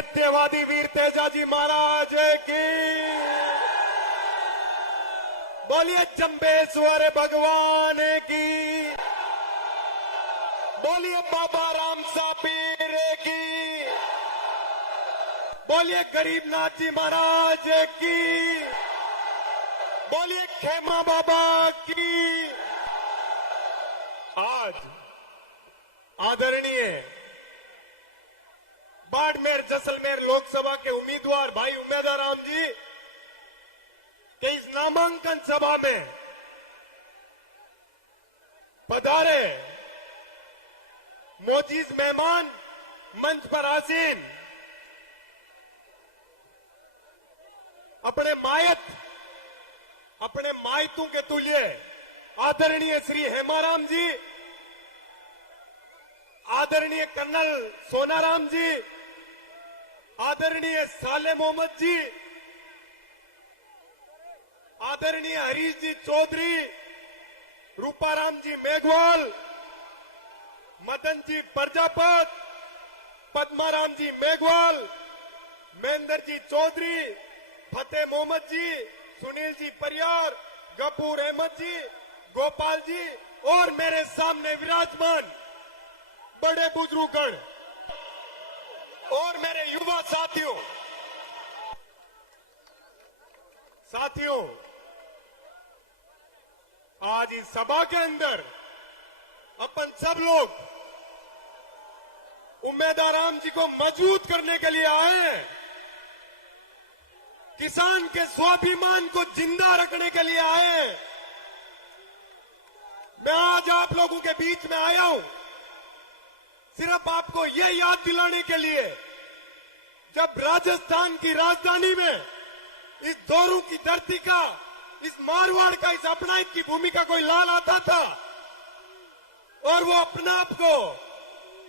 सत्यवादी वीर तेजाजी महाराज की बोलिए, चंबेश्वर भगवान की बोलिए, बाबा रामसा पीर की बोलिए, गरीबनाथ जी महाराज की बोलिए, खेमा बाबा की। आज आदरणीय बाड़मेर जैसलमेर लोकसभा के उम्मीदवार भाई उमेदराम जी के इस नामांकन सभा में पधारे मोजीज मेहमान, मंच पर आसीन अपने मायतों के तुल्य आदरणीय श्री हेमाराम जी, आदरणीय कर्नल सोनाराम जी, आदरणीय साले मोहम्मद जी, आदरणीय हरीश जी चौधरी, रूपाराम जी मेघवाल, मदन जी प्रजापत, पद्माराम जी मेघवाल, महेंद्र जी चौधरी, फतेह मोहम्मद जी, सुनील जी परियार, गफूर अहमद जी, गोपाल जी और मेरे सामने विराजमान बड़े बुजुर्गगण और मेरे युवा साथियों, आज इस सभा के अंदर अपन सब लोग उमेदराम जी को मजबूत करने के लिए आए हैं, किसान के स्वाभिमान को जिंदा रखने के लिए आए हैं। मैं आज आप लोगों के बीच में आया हूं सिर्फ आपको यह याद दिलाने के लिए, जब राजस्थान की राजधानी में इस दोरू की धरती का, इस मारवाड़ का, इस अपनायत की भूमि का कोई लाल आता था और वो अपने आप को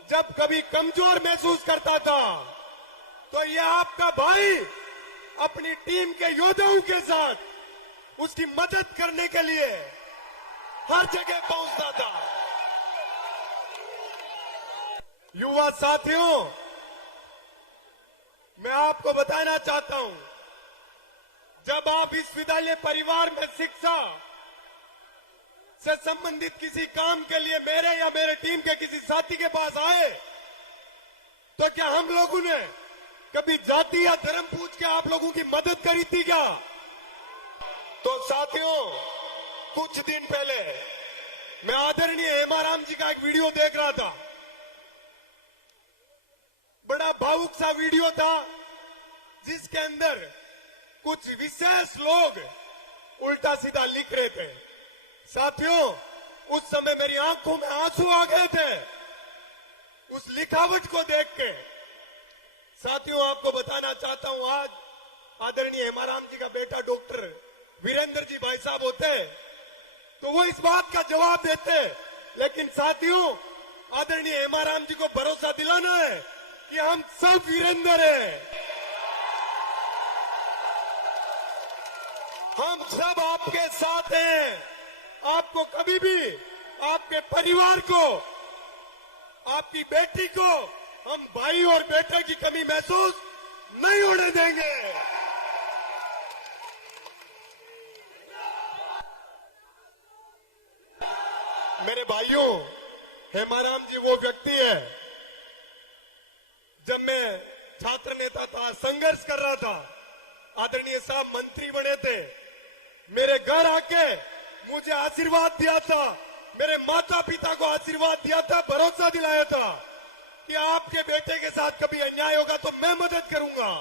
जब कभी कमजोर महसूस करता था, तो ये आपका भाई अपनी टीम के योद्धाओं के साथ उसकी मदद करने के लिए हर जगह पहुंचता था। युवा साथियों, मैं आपको बताना चाहता हूं, जब आप विश्वविद्यालय परिवार में शिक्षा से संबंधित किसी काम के लिए मेरे या मेरे टीम के किसी साथी के पास आए, तो क्या हम लोगों ने कभी जाति या धर्म पूछ के आप लोगों की मदद करी थी क्या? तो साथियों, कुछ दिन पहले मैं आदरणीय हेमाराम जी का एक वीडियो देख रहा था। बड़ा भावुक सा वीडियो था, जिसके अंदर कुछ विशेष लोग उल्टा सीधा लिख रहे थे। साथियों, उस समय मेरी आंखों में आंसू आ गए थे उस लिखावट को देख के। साथियों, आपको बताना चाहता हूं, आज आदरणीय हेमाराम जी का बेटा डॉक्टर वीरेंद्र जी भाई साहब होते तो वो इस बात का जवाब देते, लेकिन साथियों, आदरणीय हेमाराम जी को भरोसा दिलाना है कि हम सब वीरेंद्र हैं, हम सब आपके साथ हैं। आपको कभी भी, आपके परिवार को, आपकी बेटी को हम भाई और बेटे की कमी महसूस नहीं होने देंगे। मेरे भाइयों, हेमाराम जी वो व्यक्ति है, जब मैं छात्र नेता था, संघर्ष कर रहा था, आदरणीय साहब मंत्री बने थे, मेरे घर आके मुझे आशीर्वाद दिया था, मेरे माता पिता को आशीर्वाद दिया था, भरोसा दिलाया था कि आपके बेटे के साथ कभी अन्याय होगा तो मैं मदद करूंगा।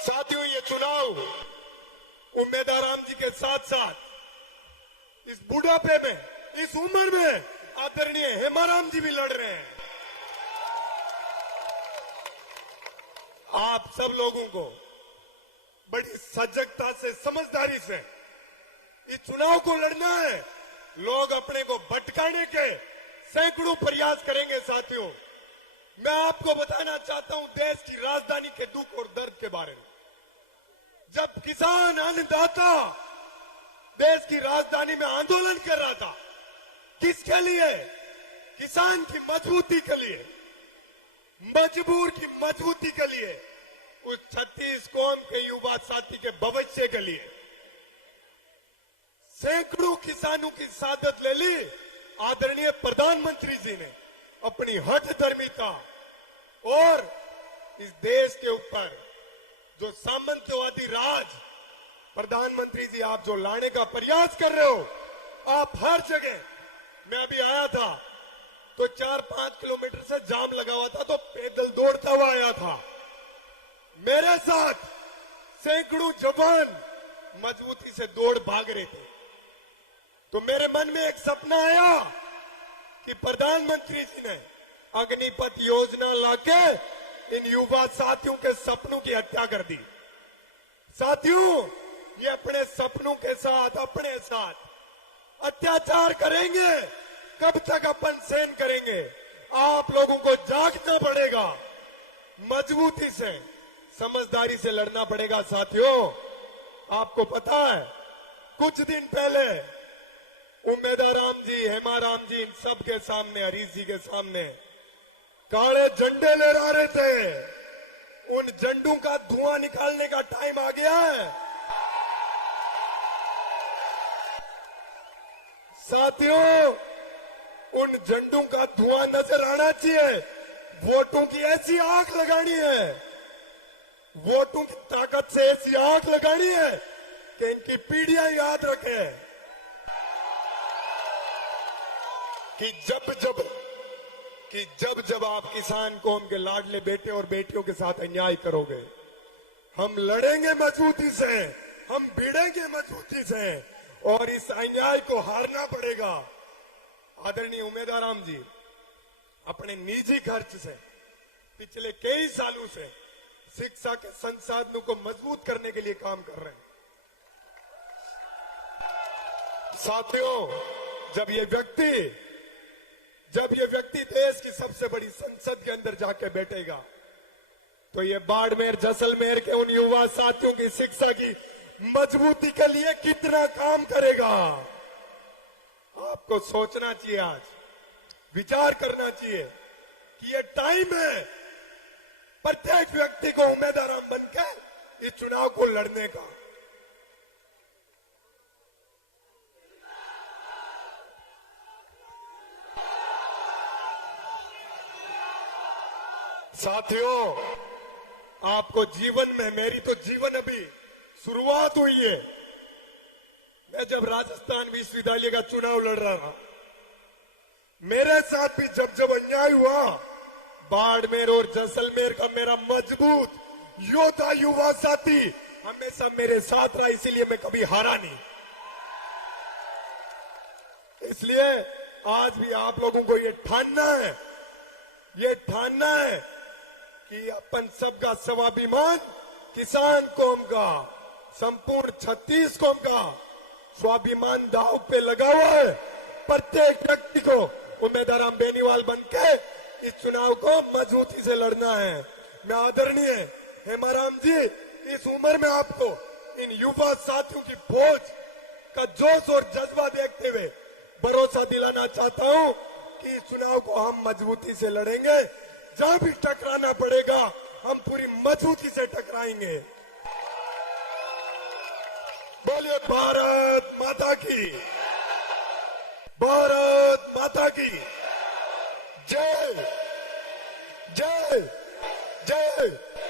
साथियों, ये चुनाव उमेदराम जी के साथ साथ इस बुढ़ापे में, इस उम्र में आदरणीय हेमाराम जी भी लड़ रहे हैं। आप सब लोगों को बड़ी सजगता से, समझदारी से इस चुनाव को लड़ना है। लोग अपने को भटकाने के सैकड़ों प्रयास करेंगे। साथियों, मैं आपको बताना चाहता हूं देश की राजधानी के दुख और दर्द के बारे में। जब किसान, अन्नदाता देश की राजधानी में आंदोलन कर रहा था, किसके लिए? किसान की मजबूती के लिए। मजबूर की मजबूती के लिए, उस 36 कौम के युवा साथी के भविष्य के लिए सैकड़ों किसानों की सादत ले ली आदरणीय प्रधानमंत्री जी ने अपनी हठधर्मिता और इस देश के ऊपर जो सामंतवादी राज प्रधानमंत्री जी आप जो लाने का प्रयास कर रहे हो, आप हर जगह, मैं अभी आया था तो 4-5 किलोमीटर से जाम लगा हुआ था तो पैदल दौड़ता हुआ आया था। मेरे साथ सैकड़ों जवान मजबूती से दौड़ भाग रहे थे। तो मेरे मन में एक सपना आया कि प्रधानमंत्री जी ने अग्निपथ योजना लाके इन युवा साथियों के सपनों की हत्या कर दी। साथियों, ये अपने सपनों के साथ, अपने साथ अत्याचार करेंगे, कब तक अपन सहन करेंगे? आप लोगों को जागना पड़ेगा, मजबूती से, समझदारी से लड़ना पड़ेगा। साथियों, आपको पता है कुछ दिन पहले उमेदाराम जी, हेमाराम जी, इन सब के सामने, हरीश जी के सामने काले झंडे लहरा रहे थे। उन झंडों का धुआं निकालने का टाइम आ गया है। साथियों, उन झंडों का धुआं नजर आना चाहिए। वोटों की ऐसी आग लगानी है, वोटों की ताकत से ऐसी आग लगानी है कि इनकी पीढ़ियां याद रखे कि जब जब आप किसान कौम के लाडले बेटे और बेटियों के साथ अन्याय करोगे, हम लड़ेंगे मजबूती से, हम भिड़ेंगे मजबूती से और इस अन्याय को हारना पड़ेगा। आदरणीय उमेदाराम जी अपने निजी खर्च से पिछले कई सालों से शिक्षा के संसाधनों को मजबूत करने के लिए काम कर रहे हैं। साथियों, जब ये व्यक्ति देश की सबसे बड़ी संसद के अंदर जाके बैठेगा तो ये बाड़मेर, जैसलमेर के उन युवा साथियों की शिक्षा की मजबूती के लिए कितना काम करेगा। आपको सोचना चाहिए, आज विचार करना चाहिए कि ये टाइम है प्रत्येक व्यक्ति को उम्मीदवार बनकर इस चुनाव को लड़ने का। साथियों, आपको जीवन में, मेरी तो जीवन अभी शुरुआत हुई है। मैं जब राजस्थान विश्वविद्यालय का चुनाव लड़ रहा था, मेरे साथ भी जब अन्याय हुआ, बाड़मेर और जैसलमेर का मेरा मजबूत योद्धा युवा साथी हमेशा मेरे साथ रहा, इसीलिए मैं कभी हारा नहीं। इसलिए आज भी आप लोगों को ये ठानना है कि अपन सबका स्वाभिमान, किसान कौम का, संपूर्ण 36 कौम का स्वाभिमान दांव पे लगा हुआ है। प्रत्येक व्यक्ति को उम्मीदवार बेनीवाल बनके इस चुनाव को मजबूती से लड़ना है। मैं आदरणीय हेमाराम जी, इस उम्र में आपको इन युवा साथियों की फौज का जोश और जज्बा देखते हुए भरोसा दिलाना चाहता हूं कि इस चुनाव को हम मजबूती से लड़ेंगे। जहां भी टकराना पड़ेगा, हम पूरी मजबूती से टकराएंगे। बोलिए भारत माता की, भारत माता की जय, जय, जय।